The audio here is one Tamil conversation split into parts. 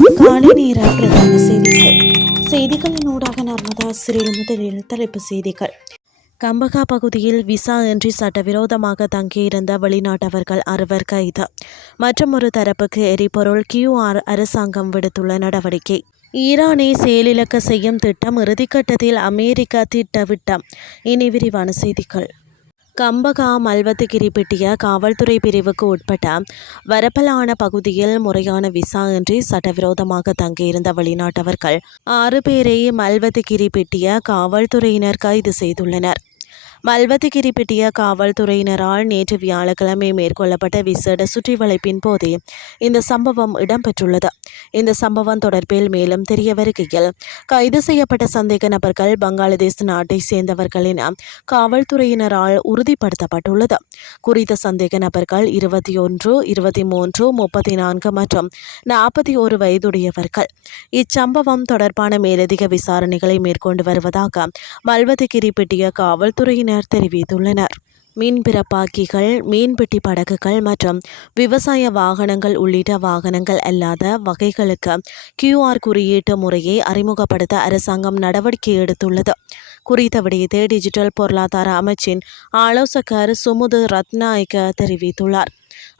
காலை நேர பிரதான செய்திகளின் ஊடாக நர்மதா சிறில் முதலில் தலைப்பு செய்திகள். கம்பகா பகுதியில் விசா இன்றி சட்டவிரோதமாக தங்கியிருந்த வெளிநாட்டவர்கள் 6 கைது. மற்றொரு தரப்புக்கு எரிபொருள் QR அரசாங்கம் விடுத்துள்ள நடவடிக்கை. ஈரானை செயலிழக்க செய்யும் திட்டம் இறுதிக்கட்டத்தில் அமெரிக்கா திட்டவிட்டம். இனி விரிவான செய்திகள். கம்பகா மல்வத்துகிரிப்பட்டிய காவல்துறை பிரிவுக்கு உட்பட்ட வரப்பலான பகுதியில் முறையான விசா இன்றி சட்டவிரோதமாக தங்கியிருந்த வெளிநாட்டவர்கள் 6 பேரை மல்வத்துகிரிப்பட்டிய காவல்துறையினர் கைது செய்துள்ளனர். மல்வத்துகிரிப்பட்டிய காவல்துறையினரால் நேற்று வியாழக்கிழமை மேற்கொள்ளப்பட்ட விசேட சுற்றிவளைப்பின் போதே இந்த சம்பவம் இடம்பெற்றுள்ளது. இந்த சம்பவம் தொடர்பில் மேலும் தெரிய வருகையில், கைது செய்யப்பட்ட சந்தேக நபர்கள் பங்களாதேஷ் நாட்டை சேர்ந்தவர்கள் என காவல்துறையினரால் உறுதிப்படுத்தப்பட்டுள்ளது. குறித்த சந்தேக நபர்கள் 21, 23, 34 மற்றும் 41 வயதுடையவர்கள். இச்சம்பவம் தொடர்பான மேலதிக விசாரணைகளை மேற்கொண்டு வருவதாக மல்வத்துகிரிப்பட்டிய காவல்துறையினர் தெரிவித்துள்ளனர். மீன்பிறப்பாக்கிகள், மீன்பிடி படகுகள் மற்றும் விவசாய வாகனங்கள் உள்ளிட்ட வாகனங்கள் அல்லாத வகைகளுக்கு QR குறியீட்டு முறையை அறிமுகப்படுத்த அரசாங்கம் நடவடிக்கை எடுத்துள்ளது. குறித்த விடயத்தை டிஜிட்டல் பொருளாதார அமைச்சின் ஆலோசகர் சுமுது ரத்நாயக்க தெரிவித்துள்ளார்.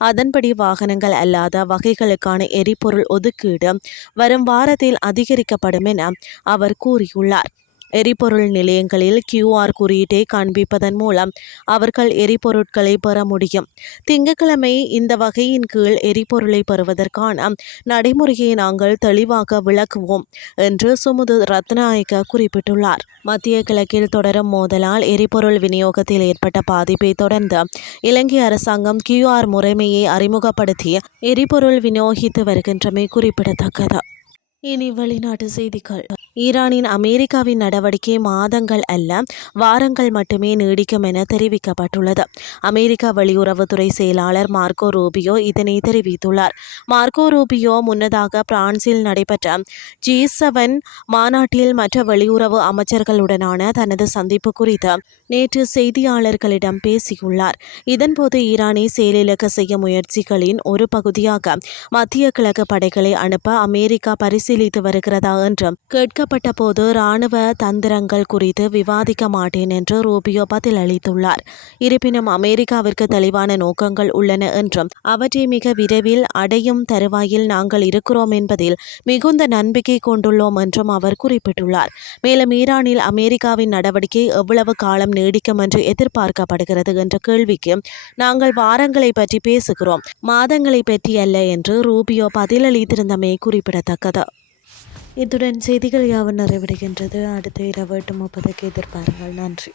அதன்படி வாகனங்கள் அல்லாத வகைகளுக்கான எரிபொருள் ஒதுக்கீடு வரும் வாரத்தில் அதிகரிக்கப்படும் என அவர் கூறியுள்ளார். எரிபொருள் நிலையங்களில் QR குறியீட்டை காண்பிப்பதன் மூலம் அவர்கள் எரிபொருட்களை பெற முடியும். திங்கட்கிழமை இந்த வகையின் கீழ் எரிபொருளை பெறுவதற்கான நடைமுறையை நாங்கள் தெளிவாக விளக்குவோம் என்று சுமுது ரத்நாயக்க குறிப்பிட்டுள்ளார். மத்திய கிழக்கில் தொடரும் மோதலால் எரிபொருள் விநியோகத்தில் ஏற்பட்ட பாதிப்பை தொடர்ந்து இலங்கை அரசாங்கம் QR முறைமையை அறிமுகப்படுத்தி எரிபொருள் விநியோகித்து வருகின்றமை குறிப்பிடத்தக்கது. இனி வெளிநாட்டு செய்திகள். ஈரானின் அமெரிக்காவின் நடவடிக்கை மாதங்கள் அல்ல வாரங்கள் மட்டுமே நீடிக்கும் என தெரிவிக்கப்பட்டுள்ளது. அமெரிக்க வெளியுறவுத்துறை செயலாளர் மார்க்கோ ரூபியோ இதனை தெரிவித்துள்ளார். மார்க்கோ ரூபியோ முன்னதாக பிரான்சில் நடைபெற்ற G7 மாநாட்டில் மற்ற வெளியுறவு அமைச்சர்களுடனான தனது சந்திப்பு குறித்து நேற்று செய்தியாளர்களிடம் பேசியுள்ளார். இதன்போது ஈரானை செயலிழக்க செய்ய முயற்சிகளின் ஒரு பகுதியாக மத்திய கிழக்கு படைகளை அனுப்ப அமெரிக்கா பரிசீலித்து வருகிறதா என்றும் கேட்கப்பட்ட போது இராணுவ தந்திரங்கள் குறித்து விவாதிக்க மாட்டேன் என்று ரூபியோ பதிலளித்துள்ளார். இருப்பினும் அமெரிக்காவிற்கு தெளிவான நோக்கங்கள் உள்ளன என்றும் அவற்றை மிக விரைவில் அடையும் தருவாயில் நாங்கள் இருக்கிறோம் என்பதில் மிகுந்த நம்பிக்கை கொண்டுள்ளோம் என்றும் அவர் குறிப்பிட்டுள்ளார். மேலும் ஈரானில் அமெரிக்காவின் நடவடிக்கை எவ்வளவு காலம் நீடிக்கும் என்று எதிர்பார்க்கப்படுகிறது என்ற கேள்விக்கு நாங்கள் வாரங்களை பற்றி பேசுகிறோம், மாதங்களை பற்றி அல்ல என்று ரூபியோ பதிலளித்திருந்தமை குறிப்பிடத்தக்கது. இத்துடன் செய்திகள் யாவும் நிறைவடைகின்றது. அடுத்த இரவு 8:30 எதிர்பாருங்கள். நன்றி.